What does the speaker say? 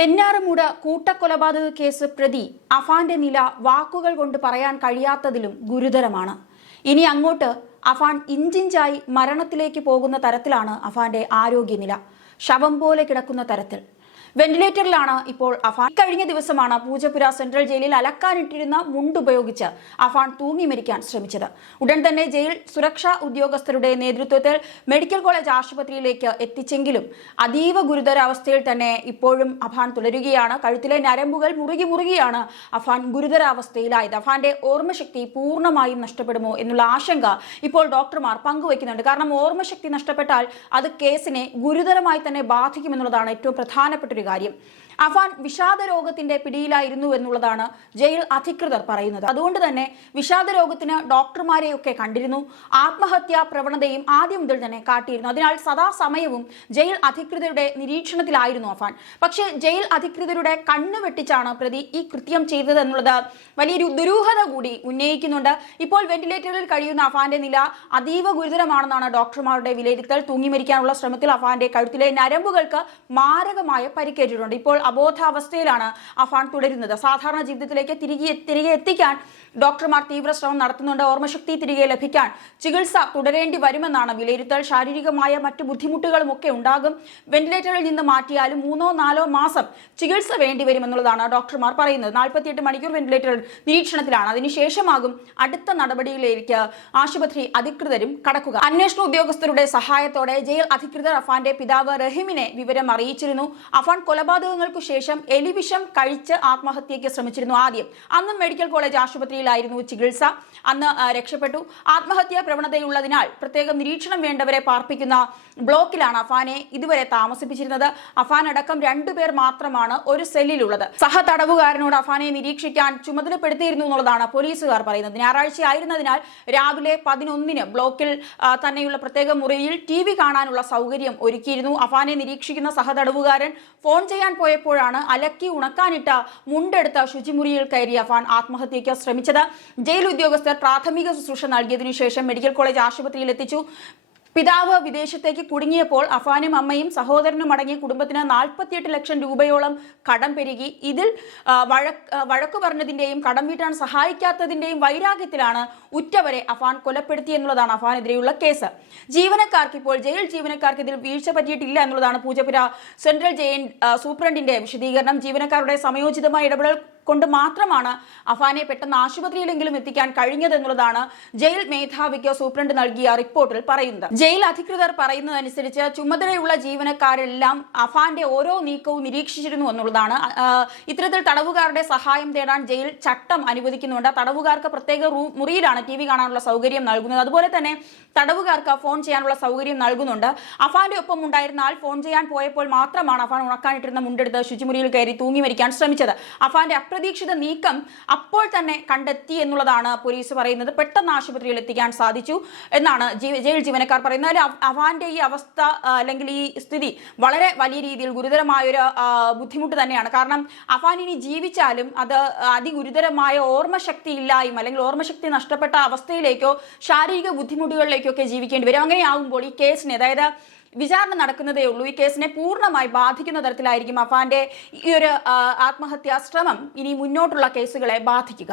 Venjaramoodu കൂട്ടക്കൊലപാതക case പ്രതി അഫാന്റെ നില വാക്കുകൾ കൊണ്ട് പറയാൻ കഴിയാത്തതിലും ഗുരുതരമാണ്. ഇനി അങ്ങോട്ട് അഫാൻ ഇഞ്ചിഞ്ചായി മരണത്തിലേക്ക് പോകുന്ന തരത്തിലാണ് അഫാന്റെ ആരോഗ്യനില. ശവം പോലെ കിടക്കുന്ന തരത്തിൽ. വെന്റിലേറ്ററിലാണ് ഇപ്പോൾ അഫാൻ. കഴിഞ്ഞ ദിവസമാണ് പൂജപുര സെൻട്രൽ ജയിലിൽ അലക്കാനിട്ടിരുന്ന മുണ്ടുപയോഗിച്ച് അഫാൻ തൂങ്ങി മരിക്കാൻ ശ്രമിച്ചത്. ഉടൻ തന്നെ ജയിൽ സുരക്ഷാ ഉദ്യോഗസ്ഥരുടെ നേതൃത്വത്തിൽ മെഡിക്കൽ കോളേജ് ആശുപത്രിയിലേക്ക് എത്തിച്ചെങ്കിലും അതീവ ഗുരുതരാവസ്ഥയിൽ തന്നെ ഇപ്പോഴും അഫാൻ തുടരുകയാണ്. കഴുത്തിലെ നരമ്പുകൾ മുറുകി മുറുകിയാണ് അഫാൻ ഗുരുതരാവസ്ഥയിലായത്. അഫാന്റെ ഓർമ്മശക്തി പൂർണമായും നഷ്ടപ്പെടുമോ എന്നുള്ള ആശങ്ക ഇപ്പോൾ ഡോക്ടർമാർ പങ്കുവയ്ക്കുന്നുണ്ട്. കാരണം ഓർമ്മശക്തി നഷ്ടപ്പെട്ടാൽ അത് കേസിനെ ഗുരുതരമായി തന്നെ ബാധിക്കുമെന്നുള്ളതാണ് ഏറ്റവും പ്രധാനപ്പെട്ട ഒരു കാര്യം. അഫാൻ വിഷാദ രോഗത്തിന്റെ പിടിയിലായിരുന്നു എന്നുള്ളതാണ് ജയിൽ അധികൃതർ പറയുന്നത്. അതുകൊണ്ട് തന്നെ വിഷാദ രോഗത്തിന് ഡോക്ടർമാരെയൊക്കെ കണ്ടിരുന്നു. ആത്മഹത്യാ പ്രവണതയും ആദ്യം മുതൽ തന്നെ കാട്ടിയിരുന്നു. അതിനാൽ സദാസമയവും ജയിൽ അധികൃതരുടെ നിരീക്ഷണത്തിലായിരുന്നു അഫാൻ പക്ഷേ ജയിൽ അധികൃതരുടെ കണ്ണ് വെട്ടിച്ചാണ് പ്രതി ഈ കൃത്യം ചെയ്തത് എന്നുള്ളത് വലിയൊരു ദുരൂഹത കൂടി ഉന്നയിക്കുന്നുണ്ട്. ഇപ്പോൾ വെന്റിലേറ്ററിൽ കഴിയുന്ന അഫാന്റെ നില അതീവ ഗുരുതരമാണെന്നാണ് ഡോക്ടർമാരുടെ വിലയിരുത്തൽ. തൂങ്ങിമരിക്കാനുള്ള ശ്രമത്തിൽ അഫാന്റെ കഴുത്തിലെ നരമ്പുകൾക്ക് മാരകമായ പരിക്കേറ്റിട്ടുണ്ട് ഇപ്പോൾ അബോധാവസ്ഥയിലാണ് അഫാൻ തുടരുന്നത്. സാധാരണ ജീവിതത്തിലേക്ക് തിരികെ തിരികെ എത്തിക്കാൻ ഡോക്ടർമാർ തീവ്ര ശ്രമം നടത്തുന്നുണ്ട്. ഓർമ്മശക്തി തിരികെ ലഭിക്കാൻ ചികിത്സ തുടരേണ്ടി വരുമെന്നാണ് വിലയിരുത്തൽ. ശാരീരികമായ മറ്റു ബുദ്ധിമുട്ടുകളും ഒക്കെ ഉണ്ടാകും. വെന്റിലേറ്ററിൽ നിന്ന് മാറ്റിയാലും മൂന്നോ നാലോ മാസം ചികിത്സ വേണ്ടി വരുമെന്നുള്ളതാണ് ഡോക്ടർമാർ പറയുന്നത്. നാൽപ്പത്തിയെട്ട് മണിക്കൂർ വെന്റിലേറ്ററിൽ നിരീക്ഷണത്തിലാണ്. അതിനുശേഷമാകും അടുത്ത നടപടിയിലേക്ക് ആശുപത്രി അധികൃതരും കടക്കുക. അന്വേഷണ ഉദ്യോഗസ്ഥരുടെ സഹായത്തോടെ ജയിൽ അധികൃതർ അഫാന്റെ പിതാവ് റഹിമിനെ വിവരം അറിയിച്ചിരുന്നു. അഫാൻ കൊലപാതകങ്ങൾക്കു ശേഷം എലിവിഷം കഴിച്ച് ആത്മഹത്യയ്ക്ക് ശ്രമിച്ചിരുന്നു ആദ്യം. അന്നും മെഡിക്കൽ കോളേജ് ആശുപത്രിയിലായിരുന്നു ചികിത്സ. അന്ന് രക്ഷപ്പെട്ടു. ആത്മഹത്യാ പ്രവണതയുള്ളതിനാൽ പ്രത്യേകം നിരീക്ഷണം വേണ്ടവരെ പാർപ്പിക്കുന്ന ബ്ലോക്കിലാണ് അഫാനെ ഇതുവരെ താമസിപ്പിച്ചിരുന്നത്. അഫാൻ അടക്കം രണ്ടുപേർ മാത്രമാണ് ഒരു സെല്ലിലുള്ളത്. സഹ തടവുകാരനോട് അഫാനെ നിരീക്ഷിക്കാൻ ചുമതലപ്പെടുത്തിയിരുന്നു എന്നുള്ളതാണ് പോലീസുകാർ പറയുന്നത്. ഞായറാഴ്ച ആയിരുന്നതിനാൽ രാവിലെ പതിനൊന്നിന് ബ്ലോക്കിൽ തന്നെയുള്ള പ്രത്യേക മുറിയിൽ ടി കാണാനുള്ള സൗകര്യം ഒരുക്കിയിരുന്നു. അഫാനെ നിരീക്ഷിക്കുന്ന സഹതടവുകാരൻ ഫോൺ ചെയ്യാൻ പോയപ്പോഴാണ് അലക്കി ഉണക്കാനിട്ട മുണ്ടെടുത്ത ശുചിമുറിയിൽ കയറി അഫാൻ ആത്മഹത്യയ്ക്ക് ശ്രമിച്ചത്. ജയിൽ ഉദ്യോഗസ്ഥർ പ്രാഥമിക ശുശ്രൂഷ നൽകിയതിനു ശേഷം മെഡിക്കൽ കോളേജ് ആശുപത്രിയിൽ എത്തിച്ചു. പിതാവ് വിദേശത്തേക്ക് കുടുങ്ങിയപ്പോൾ അഫാനും അമ്മയും സഹോദരനും അടങ്ങിയ കുടുംബത്തിന് നാൽപ്പത്തിയെട്ട് ലക്ഷം രൂപയോളം കടം പെരുകി. ഇതിൽ വഴക്ക് വഴക്കു പറഞ്ഞതിന്റെയും കടം വീട്ടാൻ സഹായിക്കാത്തതിന്റെയും വൈരാഗ്യത്തിലാണ് ഉറ്റവരെ അഫാൻ കൊലപ്പെടുത്തി എന്നുള്ളതാണ് അഫാനെതിരെയുള്ള കേസ്. ജീവനക്കാർക്ക് ഇപ്പോൾ ജയിൽ ജീവനക്കാർക്ക് ഇതിൽ വീഴ്ച പറ്റിയിട്ടില്ല എന്നുള്ളതാണ് പൂജപുര സെൻട്രൽ ജയിൽ സൂപ്രണ്ടിന്റെ വിശദീകരണം. ജീവനക്കാരുടെ സമയോചിതമായ ഇടപെടൽ കൊണ്ട് മാത്രമാണ് അഫാനെ പെട്ടെന്ന് ആശുപത്രിയിലെങ്കിലും എത്തിക്കാൻ കഴിഞ്ഞതെന്നുള്ളതാണ് ജയിൽ മേധാവിക്ക് സൂപ്രണ്ട് നൽകിയ റിപ്പോർട്ടിൽ പറയുന്നത്. ജയിൽ അധികൃതർ പറയുന്നതനുസരിച്ച് ചുമതലയുള്ള ജീവനക്കാരെല്ലാം അഫാന്റെ ഓരോ നീക്കവും നിരീക്ഷിച്ചിരുന്നു എന്നുള്ളതാണ്. ഇത്തരത്തിൽ തടവുകാരുടെ സഹായം തേടാൻ ജയിൽ ചട്ടം അനുവദിക്കുന്നുണ്ട്. തടവുകാർക്ക് പ്രത്യേക മുറിയിലാണ് ടി വി കാണാനുള്ള സൗകര്യം നൽകുന്നത്. അതുപോലെ തന്നെ തടവുകാർക്ക് ഫോൺ ചെയ്യാനുള്ള സൗകര്യം നൽകുന്നുണ്ട്. അഫാന്റെ ഒപ്പം ഉണ്ടായിരുന്ന ആൾ ഫോൺ ചെയ്യാൻ പോയപ്പോൾ മാത്രമാണ് അഫാൻ ഉണക്കാനിട്ടിരുന്ന മുണ്ടെടുത്ത് ശുചിമുറിയിൽ കയറി തൂങ്ങി മരിക്കാൻ ശ്രമിച്ചത്. അഫാന്റെ അപ്രതീക്ഷിത നീക്കം അപ്പോൾ തന്നെ കണ്ടെത്തി എന്നുള്ളതാണ് പോലീസ് പറയുന്നത്. പെട്ടെന്ന് ആശുപത്രിയിൽ എത്തിക്കാൻ സാധിച്ചു എന്നാണ് ജയിൽ ജീവനക്കാർ പറയുന്നത്. അവാന്റെ ഈ അവസ്ഥ അല്ലെങ്കിൽ ഈ സ്ഥിതി വളരെ വലിയ രീതിയിൽ ഗുരുതരമായൊരു ബുദ്ധിമുട്ട് തന്നെയാണ്. കാരണം അഫാൻ ഇനി ജീവിച്ചാലും അത് അതിഗുരുതരമായ ഓർമ്മശക്തി ഇല്ലായ്മ അല്ലെങ്കിൽ ഓർമ്മശക്തി നഷ്ടപ്പെട്ട അവസ്ഥയിലേക്കോ ശാരീരിക ബുദ്ധിമുട്ടുകളിലേക്കോ ഒക്കെ ജീവിക്കേണ്ടി വരും. അങ്ങനെയാകുമ്പോൾ ഈ കേസിന് അതായത് വിചാരണ നടക്കുന്നതേ ഉള്ളൂ. ഈ കേസിനെ പൂർണമായി ബാധിക്കുന്ന തരത്തിലായിരിക്കും അഫാന്റെ ഈ ഒരു ആത്മഹത്യാ ശ്രമം. ഇനി മുന്നോട്ടുള്ള കേസുകളെ ബാധിക്കുക.